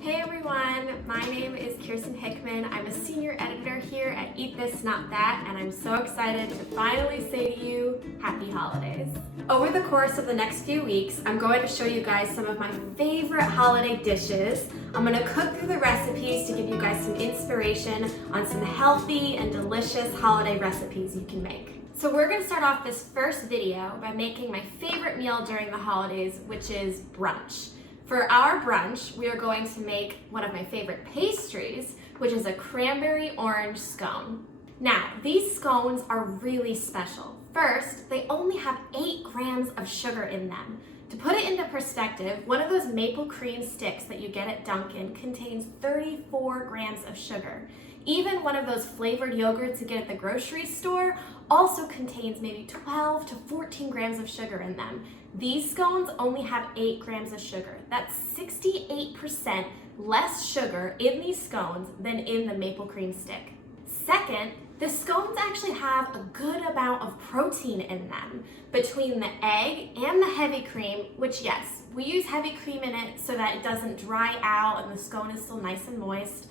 Hey everyone, my name is Kirsten Hickman. I'm a senior editor here at Eat This Not That, and I'm so excited to finally say to you, happy holidays. Over the course of the next few weeks, I'm going to show you guys some of my favorite holiday dishes. I'm going to cook through the recipes to give you guys some inspiration on some healthy and delicious holiday recipes you can make. So we're going to start off this first video by making my favorite meal during the holidays, which is brunch. For our brunch, we are going to make one of my favorite pastries, which is a cranberry orange scone. Now, these scones are really special. First, they only have 8 grams of sugar in them. To put it into perspective, one of those Maple Creme Sticks that you get at Dunkin' contains 34 grams of sugar. Even one of those flavored yogurts you get at the grocery store also contains maybe 12 to 14 grams of sugar in them. These scones only have 8 grams of sugar. That's 68% less sugar in these scones than in the Maple Creme Stick. Second, the scones actually have a good amount of protein in them between the egg and the heavy cream, which yes, we use heavy cream in it so that it doesn't dry out and the scone is still nice and moist.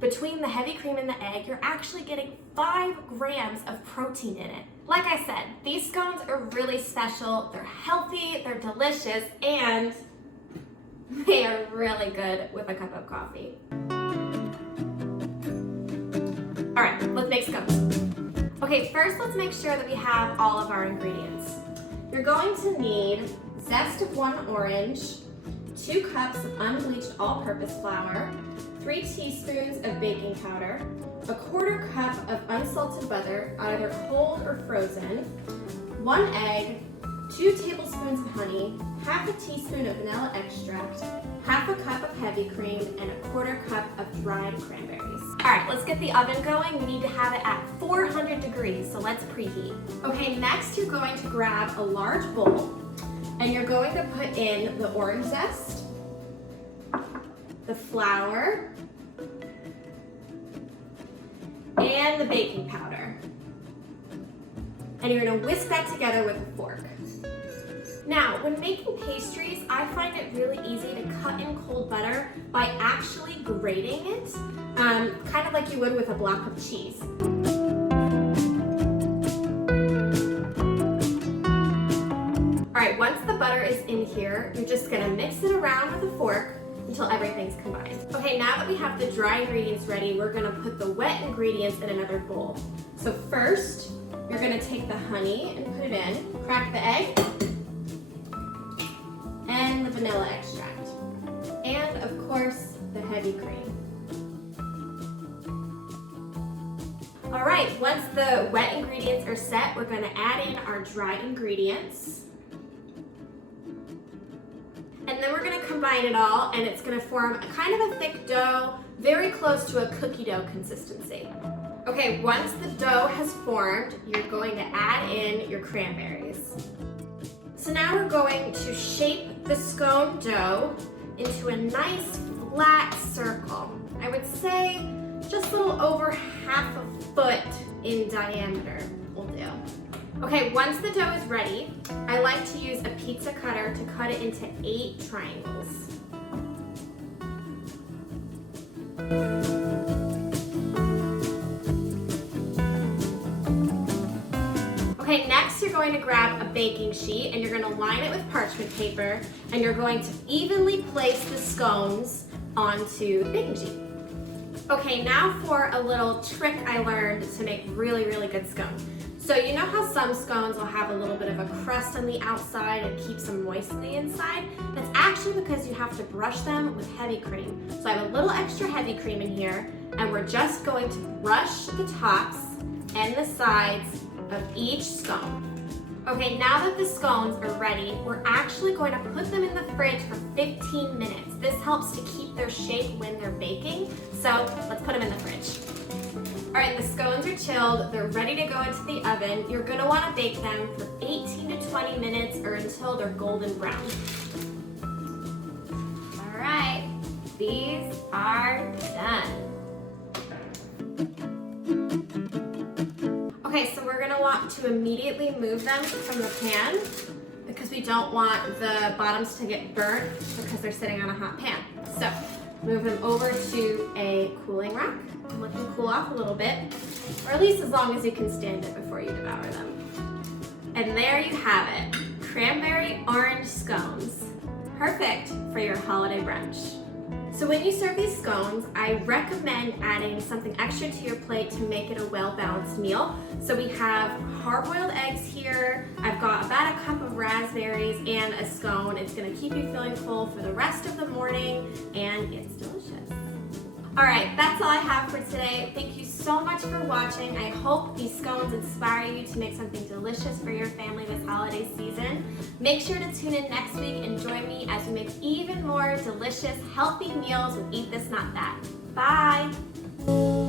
Between the heavy cream and the egg, you're actually getting 5 grams of protein in it. Like I said, these scones are really special, they're healthy, they're delicious, and they are really good with a cup of coffee. All right, let's make scones. Okay, first let's make sure that we have all of our ingredients. You're going to need zest of 1 orange, 2 cups of unbleached all-purpose flour, 3 teaspoons of baking powder, 1/4 cup of unsalted butter, either cold or frozen, 1 egg, 2 tablespoons of honey, 1/2 teaspoon of vanilla extract, 1/2 cup of heavy cream, and 1/4 cup of dried cranberries. All right, let's get the oven going. We need to have it at 400 degrees, so let's preheat. Okay, next you're going to grab a large bowl, and you're going to put in the orange zest, the flour, and the baking powder. And you're gonna whisk that together with a fork. Now, when making pastries, I find it really easy to cut in cold butter by actually grating it, kind of like you would with a block of cheese. All right, once the butter is in here, you're just gonna mix it around with a fork until everything's combined. Okay, now that we have the dry ingredients ready, we're gonna put the wet ingredients in another bowl. So first, you're gonna take the honey and put it in, crack the egg, and the vanilla extract, and of course, the heavy cream. All right, once the wet ingredients are set, we're gonna add in our dry ingredients. And then we're gonna combine it all, and it's gonna form a kind of a thick dough, very close to a cookie dough consistency. Okay, once the dough has formed, you're going to add in your cranberries. So now we're going to shape the scone dough into a nice flat circle. I would say just a little over 1/2 foot in diameter will do. Okay, once the dough is ready, I like to use a pizza cutter to cut it into 8 triangles. Okay, next you're going to grab a baking sheet and you're going to line it with parchment paper, and you're going to evenly place the scones onto the baking sheet. Okay, now for a little trick I learned to make really, really good scones. So you know how some scones will have a little bit of a crust on the outside and keeps them moist on the inside? That's actually because you have to brush them with heavy cream. So I have a little extra heavy cream in here, and we're just going to brush the tops and the sides of each scone. Okay, now that the scones are ready, we're actually going to put them in the fridge for 15 minutes. This helps to keep their shape when they're baking, so let's put them in the fridge. All right, the scones are chilled, they're ready to go into the oven. You're gonna wanna bake them for 18 to 20 minutes or until they're golden brown. All right, these are done. Okay, so we're gonna want to immediately move them from the pan because we don't want the bottoms to get burnt because they're sitting on a hot pan. So Move them over to a cooling rack and let them cool off a little bit, or at least as long as you can stand it before you devour them. And there you have it, cranberry orange scones. Perfect for your holiday brunch. So when you serve these scones, I recommend adding something extra to your plate to make it a well-balanced meal. So we have hard-boiled eggs here, I've got about a cup of raspberries and a scone. It's gonna keep you feeling full for the rest of the morning, and it's delicious. All right, that's all I have for today. Thank you so much for watching. I hope these scones inspire you to make something delicious for your family this holiday season. Make sure to tune in next week and join me as we make even more delicious, healthy meals with Eat This Not That. Bye.